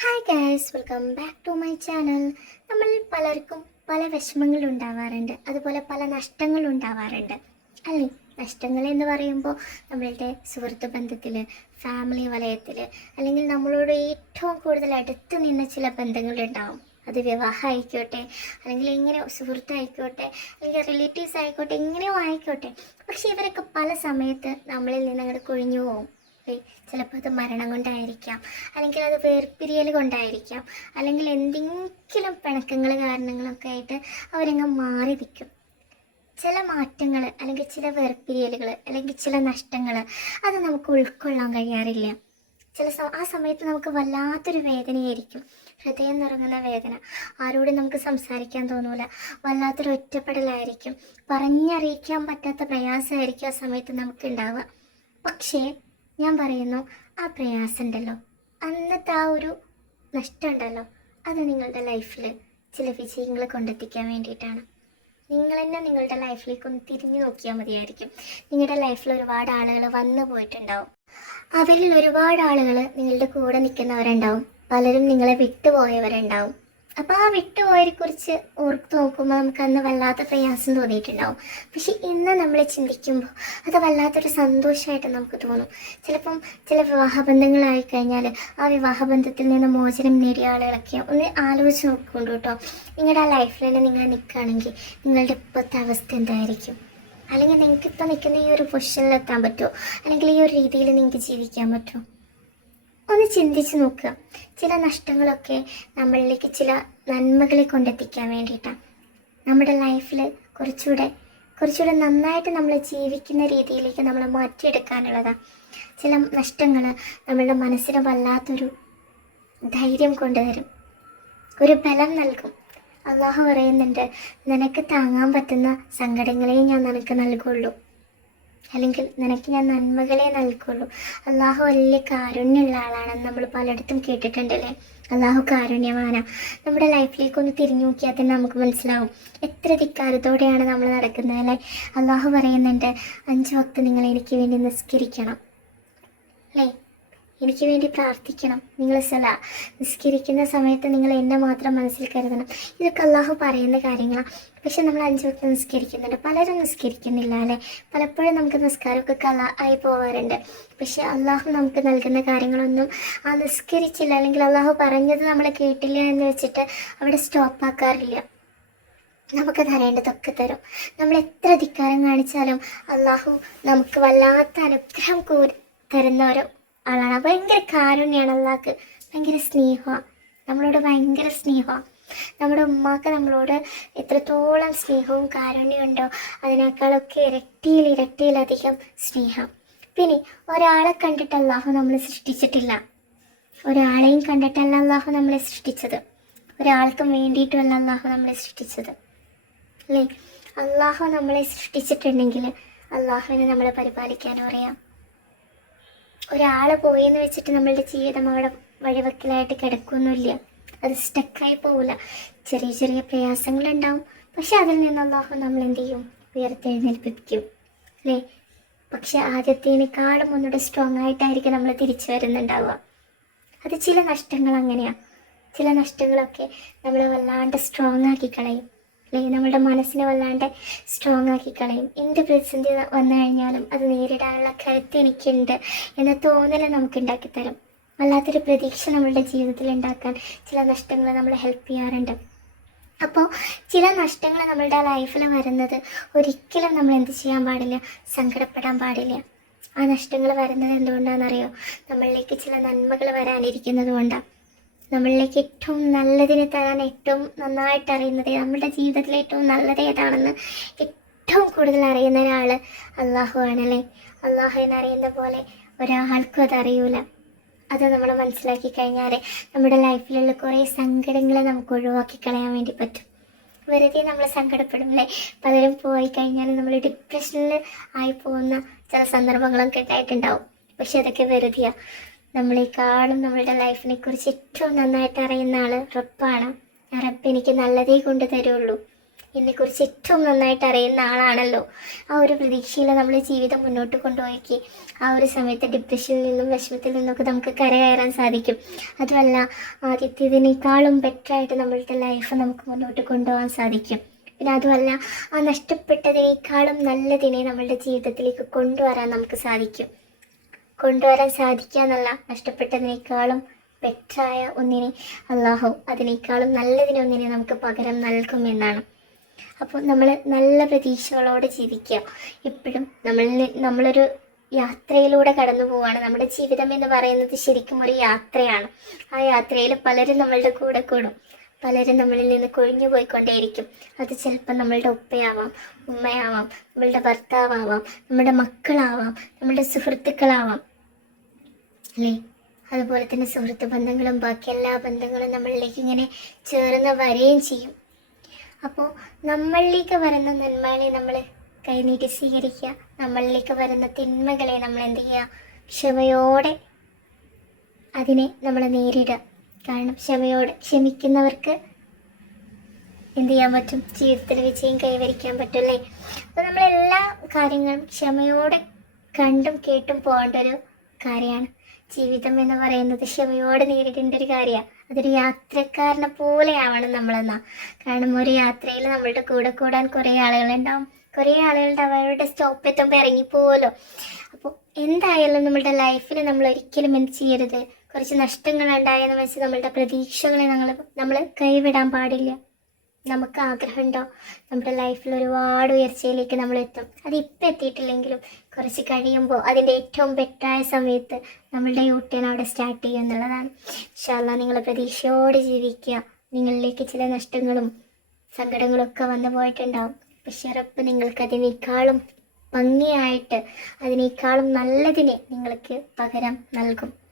Hi guys welcome back to my channel നമ്മൾ പലർക്കും പല വിഷമങ്ങൾ ഉണ്ടാവാറുണ്ട്. അതുപോലെ പല നഷ്ടങ്ങൾ ഉണ്ടാവാറുണ്ട്. അല്ലേ? നഷ്ടങ്ങൾ എന്ന് പറയുമ്പോൾ നമ്മളുടെ സുഹൃത്ത് ബന്ധത്തിൽ ഫാമിലി വലയത്തിൽ അല്ലെങ്കിൽ നമ്മളോട് ഏറ്റവും കൂടുതൽ അടുത്ത് നിന്ന ചില ബന്ധങ്ങളുണ്ടാവും അത് വിവാഹം ആയിക്കോട്ടെ അല്ലെങ്കിൽ എങ്ങനെ സുഹൃത്തായിക്കോട്ടെ അല്ലെങ്കിൽ റിലേറ്റീവ്സ് ആയിക്കോട്ടെ എങ്ങനെയോ ആയിക്കോട്ടെ. പക്ഷേ ഇവരൊക്കെ പല സമയത്ത് നമ്മളിൽ നിന്ന് അങ്ങോട്ട് കൊഴിഞ്ഞു പോകും ചിലപ്പോൾ അത് മരണം കൊണ്ടായിരിക്കാം. അല്ലെങ്കിൽ അത് വേർപിരിയൽ കൊണ്ടായിരിക്കാം. അല്ലെങ്കിൽ എന്തെങ്കിലും പിണക്കങ്ങൾ കാരണങ്ങളൊക്കെ ആയിട്ട് അവരങ്ങ് മാറി നിൽക്കും. ചില മാറ്റങ്ങൾ അല്ലെങ്കിൽ ചില വേർപിരിയലുകൾ അല്ലെങ്കിൽ ചില നഷ്ടങ്ങൾ അത് നമുക്ക് ഉൾക്കൊള്ളാൻ കഴിയാറില്ല. ചില ആ സമയത്ത് നമുക്ക് വല്ലാത്തൊരു വേദനയായിരിക്കും. ഹൃദയം നിറങ്ങുന്ന വേദന. ആരോടും നമുക്ക് സംസാരിക്കാൻ തോന്നൂല. വല്ലാത്തൊരു ഒറ്റപ്പെടലായിരിക്കും. പറഞ്ഞറിയിക്കാൻ പറ്റാത്ത പ്രയാസമായിരിക്കും ആ സമയത്ത് നമുക്ക് ഉണ്ടാവുക. പക്ഷേ ഞാൻ പറയുന്നു ആ പ്രയാസം ഉണ്ടല്ലോ അന്നത്തെ ആ ഒരു നഷ്ടം ഉണ്ടല്ലോ അത് നിങ്ങളുടെ ലൈഫിൽ ചില വിജയങ്ങൾ കൊണ്ടെത്തിക്കാൻ വേണ്ടിയിട്ടാണ്. നിങ്ങൾ തന്നെ നിങ്ങളുടെ ലൈഫിലേക്ക് ഒന്ന് തിരിഞ്ഞു നോക്കിയാൽ മതിയായിരിക്കും. നിങ്ങളുടെ ലൈഫിൽ ഒരുപാട് ആളുകൾ വന്നു പോയിട്ടുണ്ടാവും. അവരിൽ ഒരുപാട് ആളുകൾ നിങ്ങളുടെ കൂടെ നിൽക്കുന്നവരുണ്ടാവും. പലരും നിങ്ങളെ വിട്ടുപോയവരുണ്ടാവും. അപ്പോൾ ആ വിട്ടുപോയതിനെ കുറിച്ച് ഓർത്ത് നോക്കുമ്പോൾ നമുക്ക് അന്ന് വല്ലാത്ത പ്രയാസം തോന്നിയിട്ടുണ്ടാവും. പക്ഷെ ഇന്ന് നമ്മൾ ചിന്തിക്കുമ്പോൾ അത് വല്ലാത്തൊരു സന്തോഷമായിട്ട് നമുക്ക് തോന്നും. ചിലപ്പം ചില വിവാഹബന്ധങ്ങളായി കഴിഞ്ഞാൽ ആ വിവാഹബന്ധത്തിൽ നിന്ന് മോചനം നേടിയ ആളുകളൊക്കെ ഒന്ന് ആലോചിച്ച് നോക്കുന്നുണ്ട് കേട്ടോ. നിങ്ങളുടെ ആ ലൈഫിൽ തന്നെ നിങ്ങൾ നിൽക്കുകയാണെങ്കിൽ നിങ്ങളുടെ ഇപ്പോഴത്തെ അവസ്ഥ എന്തായിരിക്കും? അല്ലെങ്കിൽ നിങ്ങൾക്ക് ഇപ്പോൾ നിൽക്കുന്ന ഈ ഒരു പൊസിഷനിലെത്താൻ പറ്റുമോ? അല്ലെങ്കിൽ ഈ ഒരു രീതിയിൽ നിങ്ങൾക്ക് ജീവിക്കാൻ പറ്റുമോ? ഒന്ന് ചിന്തിച്ച് നോക്കുക. ചില നഷ്ടങ്ങളൊക്കെ നമ്മളിലേക്ക് ചില നന്മകളെ കൊണ്ടെത്തിക്കാൻ വേണ്ടിയിട്ടാണ് നമ്മുടെ ലൈഫിൽ കുറച്ചുകൂടെ കുറച്ചുകൂടെ നന്നായിട്ട് നമ്മൾ ജീവിക്കുന്ന രീതിയിലേക്ക് നമ്മൾ മാറ്റിയെടുക്കാനുള്ളതാണ് ചില നഷ്ടങ്ങൾ നമ്മളുടെ മനസ്സിന് വല്ലാത്തൊരു ധൈര്യം കൊണ്ടുവരും. ഒരു ബലം നൽകും. അള്ളാഹു പറയുന്നുണ്ട് നിനക്ക് താങ്ങാൻ പറ്റുന്ന സങ്കടങ്ങളെയും ഞാൻ നിനക്ക് നൽകുള്ളൂ. അല്ലെങ്കിൽ നിനക്ക് ഞാൻ നന്മകളെ നൽകുള്ളൂ. അള്ളാഹു വലിയ കാരുണ്യമുള്ള ആളാണെന്ന് നമ്മൾ പലയിടത്തും കേട്ടിട്ടുണ്ടല്ലേ അള്ളാഹു കാരുണ്യമാണ് നമ്മുടെ ലൈഫിലേക്ക് ഒന്ന് തിരിഞ്ഞു നോക്കിയാൽ തന്നെ നമുക്ക് മനസ്സിലാവും. എത്ര ധിക്കാരത്തോടെയാണ് നമ്മൾ നടക്കുന്നത് അല്ലേ? അള്ളാഹു പറയുന്നുണ്ട് അഞ്ച് വക്ത് നിങ്ങൾ എനിക്ക് വേണ്ടി നിസ്കരിക്കണം. അല്ലേ? എനിക്ക് വേണ്ടി പ്രാർത്ഥിക്കണം. നിങ്ങൾ സല നിസ്കരിക്കുന്ന സമയത്ത് നിങ്ങൾ എന്നെ മാത്രം മനസ്സിൽ കരുതണം. ഇതൊക്കെ അള്ളാഹു പറയുന്ന കാര്യങ്ങളാണ് പക്ഷെ നമ്മൾ അഞ്ചു വക്ത നിസ്കരിക്കുന്നുണ്ട്. പലരും നിസ്കരിക്കുന്നില്ല അല്ലേ? പലപ്പോഴും നമുക്ക് നിസ്കാരമൊക്കെ കല ആയി പോവാറുണ്ട്. പക്ഷെ അള്ളാഹു നമുക്ക് നൽകുന്ന കാര്യങ്ങളൊന്നും ആ നിസ്കരിച്ചില്ല. അല്ലെങ്കിൽ അള്ളാഹു പറഞ്ഞത് നമ്മൾ കേട്ടില്ല എന്ന് വെച്ചിട്ട് അവിടെ സ്റ്റോപ്പാക്കാറില്ല നമുക്ക് തരേണ്ടതൊക്കെ തരും. നമ്മൾ എത്ര ധിക്കാരം കാണിച്ചാലും അള്ളാഹു നമുക്ക് വല്ലാത്ത അനുഗ്രഹം കൂ തരുന്ന ഒരു ആളാണ്. ഭയങ്കര കാരുണ്യാണ് അള്ളാഹ്ക്ക് ഭയങ്കര സ്നേഹമാണ് നമ്മളോട് ഭയങ്കര സ്നേഹമാണ് നമ്മുടെ ഉമ്മാക്ക് നമ്മളോട് എത്രത്തോളം സ്നേഹവും കാരുണ്യവും ഉണ്ടോ അതിനേക്കാളൊക്കെ ഇരട്ടിയിൽ ഇരട്ടിയിലധികം സ്നേഹം. പിന്നെ ഒരാളെ കണ്ടിട്ട് അള്ളാഹു നമ്മളെ സൃഷ്ടിച്ചിട്ടില്ല. ഒരാളെയും കണ്ടിട്ടല്ല അള്ളാഹു നമ്മളെ സൃഷ്ടിച്ചത്. ഒരാൾക്കും വേണ്ടിയിട്ടുമല്ല അള്ളാഹു നമ്മളെ സൃഷ്ടിച്ചത്. അല്ലേ? അള്ളാഹു നമ്മളെ സൃഷ്ടിച്ചിട്ടുണ്ടെങ്കിൽ അള്ളാഹുവിനെ നമ്മളെ പരിപാലിക്കാനും അറിയാം. ഒരാൾ പോയെന്ന് വെച്ചിട്ട് നമ്മളുടെ ജീവിതം അവിടെ വഴിവെക്കലായിട്ട് കിടക്കുന്നില്ല അത് സ്റ്റക്കായി പോവില്ല. ചെറിയ ചെറിയ പ്രയാസങ്ങളുണ്ടാവും. പക്ഷെ അതിൽ നിന്ന് നമ്മൾ എന്ത് ചെയ്യും? ഉയർത്തെഴുന്നേൽപ്പിക്കും. അല്ലേ? പക്ഷെ ആദ്യത്തേനേക്കാളും ഒന്നുകൂടെ സ്ട്രോങ് ആയിട്ടായിരിക്കും നമ്മൾ തിരിച്ചു വരുന്നുണ്ടാവുക. അത് ചില നഷ്ടങ്ങൾ അങ്ങനെയാ. ചില നഷ്ടങ്ങളൊക്കെ നമ്മളെ വല്ലാണ്ട് സ്ട്രോങ് ആക്കി കളയും. അല്ലെങ്കിൽ നമ്മുടെ മനസ്സിനെ വല്ലാണ്ട് സ്ട്രോങ് ആക്കി കളയും. എന്ത് പ്രതിസന്ധി വന്നു കഴിഞ്ഞാലും അത് നേരിടാനുള്ള കരുത്ത് എനിക്കുണ്ട് എന്ന തോന്നൽ നമുക്ക് ഉണ്ടാക്കി തരും. വല്ലാത്തൊരു പ്രതീക്ഷ നമ്മളുടെ ജീവിതത്തിൽ ഉണ്ടാക്കാൻ ചില നഷ്ടങ്ങൾ നമ്മളെ ഹെൽപ്പ് ചെയ്യാറുണ്ട്. അപ്പോൾ ചില നഷ്ടങ്ങൾ നമ്മളുടെ ലൈഫിൽ വരുന്നത് ഒരിക്കലും നമ്മൾ എന്ത് ചെയ്യാൻ പാടില്ല? സങ്കടപ്പെടാൻ പാടില്ല. ആ നഷ്ടങ്ങൾ വരുന്നത് എന്തുകൊണ്ടാണെന്നറിയോ? നമ്മളിലേക്ക് ചില നന്മകൾ വരാനിരിക്കുന്നത് കൊണ്ടാണ് നമ്മളിലേക്ക് ഏറ്റവും നല്ലതിനെ തരാൻ ഏറ്റവും നന്നായിട്ട് അറിയുന്നത് നമ്മുടെ ജീവിതത്തിലെ ഏറ്റവും നല്ലത് ഏതാണെന്ന് ഏറ്റവും കൂടുതൽ അറിയുന്ന ഒരാൾ അള്ളാഹു ആണല്ലേ അള്ളാഹു എന്നറിയുന്ന പോലെ ഒരാൾക്കും അതറിയൂല അത് നമ്മൾ മനസ്സിലാക്കി കഴിഞ്ഞാൽ നമ്മുടെ ലൈഫിലുള്ള കുറേ സങ്കടങ്ങൾ നമുക്ക് ഒഴിവാക്കി കളയാൻ വേണ്ടി പറ്റും. വെറുതെ നമ്മൾ സങ്കടപ്പെടും അല്ലേ? പലരും പോയി കഴിഞ്ഞാൽ നമ്മൾ ഡിപ്രഷനിൽ ആയി പോകുന്ന ചില സന്ദർഭങ്ങളൊക്കെ ഉണ്ടായിട്ടുണ്ടാവും. പക്ഷെ അതൊക്കെ വെറുതെയാണ് നമ്മളെക്കാളും നമ്മളുടെ ലൈഫിനെ കുറിച്ച് ഏറ്റവും നന്നായിട്ട് അറിയുന്ന ആൾ റബ്ബാണ്. ആ റബ്ബ് എനിക്ക് നല്ലതേ കൊണ്ട് തരുള്ളൂ. എന്നെക്കുറിച്ച് ഏറ്റവും നന്നായിട്ട് അറിയുന്ന ആളാണല്ലോ. ആ ഒരു പ്രതീക്ഷയിൽ നമ്മൾ ജീവിതം മുന്നോട്ട് കൊണ്ടുപോയി ആ ഒരു സമയത്ത് ഡിപ്രഷനിൽ നിന്നും വിഷമത്തിൽ നിന്നൊക്കെ നമുക്ക് കരകയറാൻ സാധിക്കും. അതുമല്ല ആദ്യത്തേതിനേക്കാളും ബെറ്ററായിട്ട് നമ്മളുടെ ലൈഫ് നമുക്ക് മുന്നോട്ട് കൊണ്ടുപോകാൻ സാധിക്കും. പിന്നെ അതുമല്ല ആ നഷ്ടപ്പെട്ടതിനേക്കാളും നല്ലതിനെ നമ്മളുടെ ജീവിതത്തിലേക്ക് കൊണ്ടുവരാൻ നമുക്ക് സാധിക്കും. കൊണ്ടുവരാൻ സാധിക്കുക എന്നല്ല നഷ്ടപ്പെട്ടതിനേക്കാളും ബെറ്ററായ ഒന്നിനെ അള്ളാഹു അതിനേക്കാളും നല്ലതിനെ ഒന്നിനെ നമുക്ക് പകരം നൽകും എന്നാണ് അപ്പോൾ നമ്മൾ നല്ല പ്രതീക്ഷകളോടെ ജീവിക്കുക. എപ്പോഴും നമ്മൾ നമ്മളൊരു യാത്രയിലൂടെ കടന്നു പോവുകയാണ് നമ്മുടെ ജീവിതം എന്ന് പറയുന്നത് ശരിക്കും ഒരു യാത്രയാണ്. ആ യാത്രയിൽ പലരും നമ്മളുടെ കൂടെ കൂടും. പലരും നമ്മളിൽ നിന്ന് കൊഴിഞ്ഞു പോയിക്കൊണ്ടേയിരിക്കും. അത് ചിലപ്പോൾ നമ്മളുടെ ഉപ്പയാവാം ഉമ്മയാവാം നമ്മളുടെ ഭർത്താവാം നമ്മുടെ മക്കളാവാം നമ്മുടെ സുഹൃത്തുക്കളാവാം. അല്ലേ? അതുപോലെ തന്നെ സുഹൃത്ത് ബന്ധങ്ങളും ബാക്കി എല്ലാ ബന്ധങ്ങളും നമ്മളിലേക്ക് ഇങ്ങനെ ചേർന്ന് വരികയും ചെയ്യും. അപ്പോൾ നമ്മളിലേക്ക് വരുന്ന നന്മകളെ നമ്മൾ കൈനീട്ടി സ്വീകരിക്കുക. നമ്മളിലേക്ക് വരുന്ന തിന്മകളെ നമ്മൾ എന്ത് ചെയ്യുക? ക്ഷമയോടെ അതിനെ നമ്മൾ നേരിടുക. കാരണം ക്ഷമയോടെ ക്ഷമിക്കുന്നവർക്ക് എന്ത് ചെയ്യാൻ പറ്റും? ജീവിതത്തിൽ വിജയം കൈവരിക്കാൻ പറ്റും അല്ലേ? അപ്പോൾ നമ്മളെല്ലാ കാര്യങ്ങളും ക്ഷമയോടെ കണ്ടും കേട്ടും പോകേണ്ട ഒരു കാര്യമാണ്. ജീവിതം എന്ന് പറയുന്നത് ക്ഷമയോടെ നേരിടേണ്ട ഒരു കാര്യമാണ് അതൊരു യാത്രക്കാരനെ പോലെ ആവണം നമ്മളെന്നാ. കാരണം ഒരു യാത്രയിൽ നമ്മളുടെ കൂടെ കൂടാൻ കുറേ ആളുകളുണ്ടാവും. കുറേ ആളുകളുടെ അവരുടെ സ്റ്റോപ്പ് എത്തുമ്പോൾ ഇറങ്ങിപ്പോലോ അപ്പോൾ എന്തായാലും നമ്മളുടെ ലൈഫിൽ നമ്മൾ ഒരിക്കലും എന്ത് ചെയ്യരുത്. കുറച്ച് നഷ്ടങ്ങൾ ഉണ്ടായെന്ന് വെച്ച് നമ്മളുടെ പ്രതീക്ഷകളെ നമ്മൾ നമ്മൾ കൈവിടാൻ പാടില്ല. നമുക്ക് ആഗ്രഹമുണ്ടോ? നമ്മുടെ ലൈഫിൽ ഒരുപാട് ഉയർച്ചയിലേക്ക് നമ്മൾ എത്തും. അത് ഇപ്പം എത്തിയിട്ടില്ലെങ്കിലും കുറച്ച് കഴിയുമ്പോൾ അതിന്റെ ഏറ്റവും ബെറ്ററായ സമയത്ത് നമ്മളുടെ യൂട്ടേൺ അവിടെ സ്റ്റാർട്ട് ചെയ്യുക എന്നുള്ളതാണ്. ഇൻഷാല്ല നിങ്ങൾ പ്രതീക്ഷയോടെ ജീവിക്കുക. നിങ്ങളിലേക്ക് ചില നഷ്ടങ്ങളും സങ്കടങ്ങളും ഒക്കെ വന്നു പോയിട്ടുണ്ടാവും. പക്ഷെ ഉറപ്പ് നിങ്ങൾക്ക് അതിനേക്കാളും ഭംഗിയായിട്ട് അതിനേക്കാളും നല്ലതിനെ നിങ്ങൾക്ക് പകരം നൽകും.